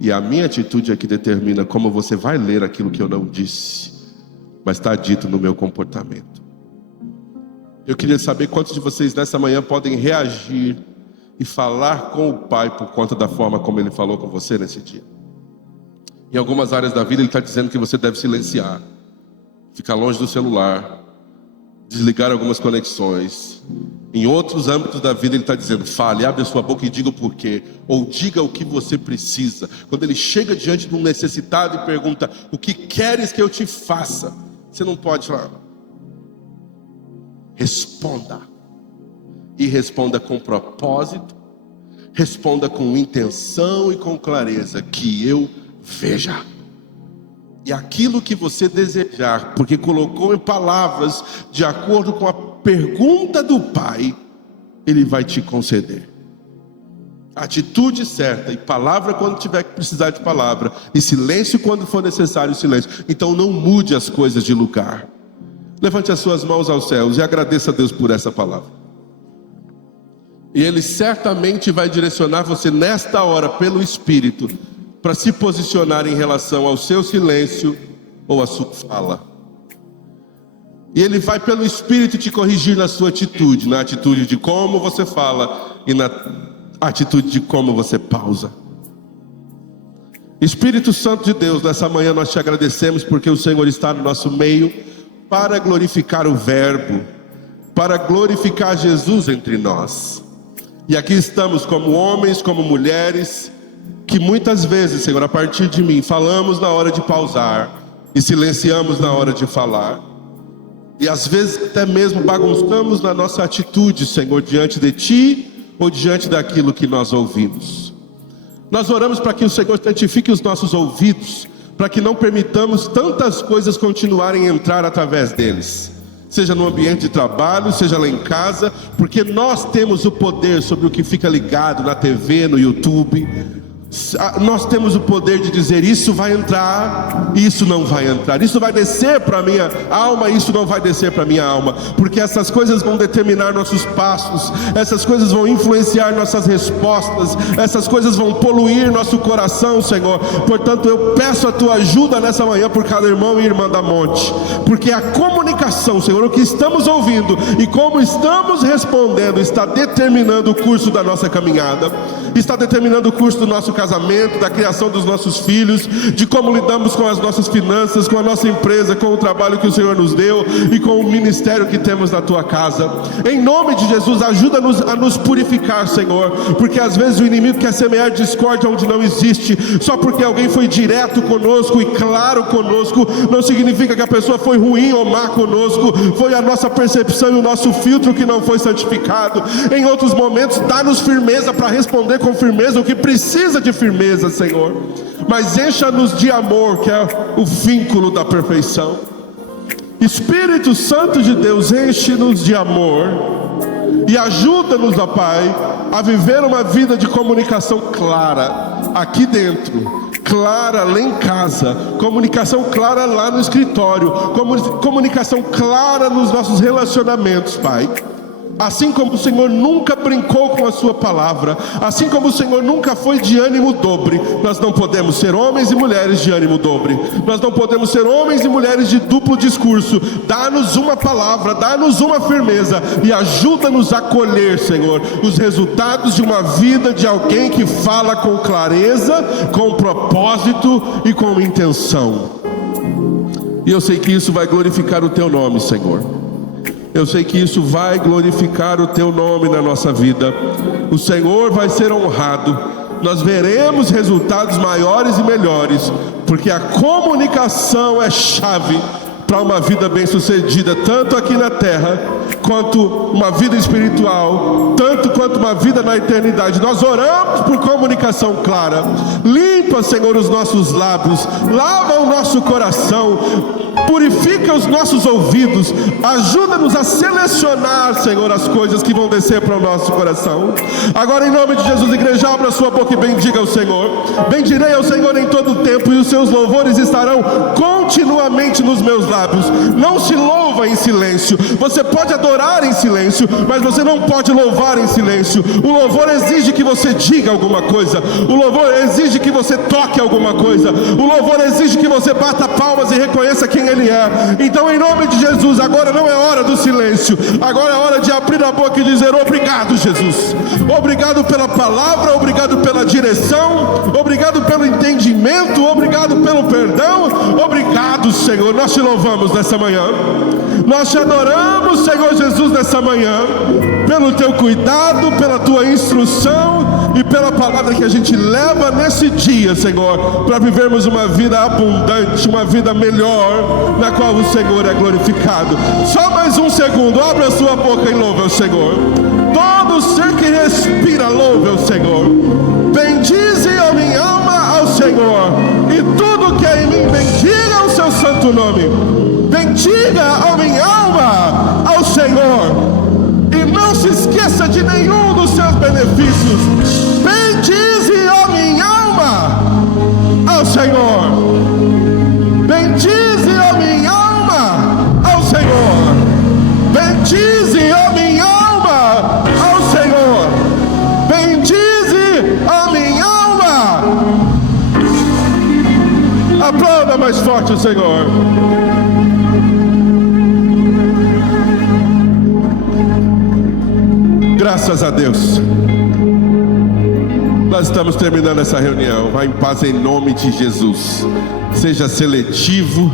E a minha atitude é que determina como você vai ler aquilo que eu não disse, mas está dito no meu comportamento. Eu queria saber quantos de vocês nessa manhã podem reagir e falar com o Pai por conta da forma como Ele falou com você nesse dia. Em algumas áreas da vida Ele está dizendo que você deve silenciar, ficar longe do celular, desligar algumas conexões. Em outros âmbitos da vida Ele está dizendo: fale, abre a sua boca e diga o porquê, ou diga o que você precisa. Quando Ele chega diante de um necessitado e pergunta: o que queres que eu te faça? Você não pode falar. Responda. E responda com propósito, responda com intenção e com clareza, que eu veja. E aquilo que você desejar, porque colocou em palavras de acordo com a pergunta do Pai, Ele vai te conceder. Atitude certa e palavra quando tiver que precisar de palavra, e silêncio quando for necessário silêncio. Então não mude as coisas de lugar. Levante as suas mãos aos céus e agradeça a Deus por essa palavra. E Ele certamente vai direcionar você nesta hora pelo Espírito para se posicionar em relação ao seu silêncio ou à sua fala. E Ele vai pelo Espírito te corrigir na sua atitude, na atitude de como você fala e na atitude de como você pausa. Espírito Santo de Deus, nessa manhã nós te agradecemos porque o Senhor está no nosso meio para glorificar o Verbo, para glorificar Jesus entre nós. E aqui estamos como homens, como mulheres, que muitas vezes, Senhor, a partir de mim, falamos na hora de pausar e silenciamos na hora de falar. E às vezes até mesmo bagunçamos na nossa atitude, Senhor, diante de Ti ou diante daquilo que nós ouvimos. Nós oramos para que o Senhor santifique os nossos ouvidos, para que não permitamos tantas coisas continuarem a entrar através deles. Seja no ambiente de trabalho, seja lá em casa, porque nós temos o poder sobre o que fica ligado na TV, no YouTube. Nós temos o poder de dizer: isso vai entrar, isso não vai entrar, isso vai descer para a minha alma, isso não vai descer para a minha alma, porque essas coisas vão determinar nossos passos, essas coisas vão influenciar nossas respostas, essas coisas vão poluir nosso coração, Senhor. Portanto, eu peço a Tua ajuda nessa manhã por cada irmão e irmã da Monte, porque a comunicação, Senhor, o que estamos ouvindo e como estamos respondendo está determinando o curso da nossa caminhada, está determinando o curso do nosso casamento, da criação dos nossos filhos, de como lidamos com as nossas finanças, com a nossa empresa, com o trabalho que o Senhor nos deu e com o ministério que temos na Tua casa. Em nome de Jesus, ajuda-nos a nos purificar, Senhor, porque às vezes o inimigo quer semear discórdia onde não existe. Só porque alguém foi direto conosco e claro conosco, não significa que a pessoa foi ruim ou má conosco. Foi a nossa percepção e o nosso filtro que não foi santificado. Em outros momentos, dá-nos firmeza para responder com firmeza o que precisa de firmeza, Senhor, mas encha-nos de amor, que é o vínculo da perfeição. Espírito Santo de Deus, enche-nos de amor e ajuda-nos, ó Pai, a viver uma vida de comunicação clara aqui dentro, clara lá em casa, comunicação clara lá no escritório, comunicação clara nos nossos relacionamentos, Pai. Assim como o Senhor nunca brincou com a Sua palavra, assim como o Senhor nunca foi de ânimo dobre, nós não podemos ser homens e mulheres de ânimo dobre, nós não podemos ser homens e mulheres de duplo discurso. Dá-nos uma palavra, dá-nos uma firmeza e ajuda-nos a colher, Senhor, os resultados de uma vida de alguém que fala com clareza, com propósito e com intenção. E eu sei que isso vai glorificar o Teu nome, Senhor. Eu sei que isso vai glorificar o Teu nome na nossa vida. O Senhor vai ser honrado. Nós veremos resultados maiores e melhores, porque a comunicação é chave para uma vida bem-sucedida, tanto aqui na terra, quanto uma vida espiritual, tanto quanto uma vida na eternidade. Nós oramos por comunicação clara. Limpa, Senhor, os nossos lábios, lava o nosso coração, purifica os nossos ouvidos, ajuda-nos a selecionar, Senhor, as coisas que vão descer para o nosso coração. Agora, em nome de Jesus, igreja, abra a sua boca e bendiga o Senhor. Bendirei ao Senhor em todo o tempo, e os seus louvores estarão continuamente nos meus lábios. Não se louva em silêncio. Você pode adorar em silêncio, mas você não pode louvar em silêncio. O louvor exige que você diga alguma coisa. O louvor exige que você toque alguma coisa. O louvor exige que você bata palmas e reconheça quem Ele é. Então, em nome de Jesus, agora não é hora do silêncio. Agora é hora de abrir a boca e dizer: obrigado, Jesus. Obrigado pela palavra, obrigado pela direção, obrigado pelo entendimento, obrigado pelo perdão. Obrigado, Senhor. Nós te louvamos nessa manhã. Nós te adoramos, Senhor Jesus, nessa manhã, pelo teu cuidado, pela tua instrução e pela palavra que a gente leva nesse dia, Senhor, para vivermos uma vida abundante, uma vida melhor, na qual o Senhor é glorificado. Só mais um segundo, abra a sua boca e louve ao Senhor. Todo ser que respira, louve ao Senhor. Bendize a minha alma ao Senhor, e tudo que é em mim, bendiga o seu santo nome. Bendiga a minha alma ao Senhor, e não se esqueça de nenhum dos seus benefícios. Bendize a minha alma ao Senhor. Bendize a minha alma ao Senhor. Bendize a minha alma ao Senhor. Bendize a minha alma. Aplauda mais forte o Senhor. Graças a Deus. Nós estamos terminando essa reunião. Vá em paz em nome de Jesus. Seja seletivo.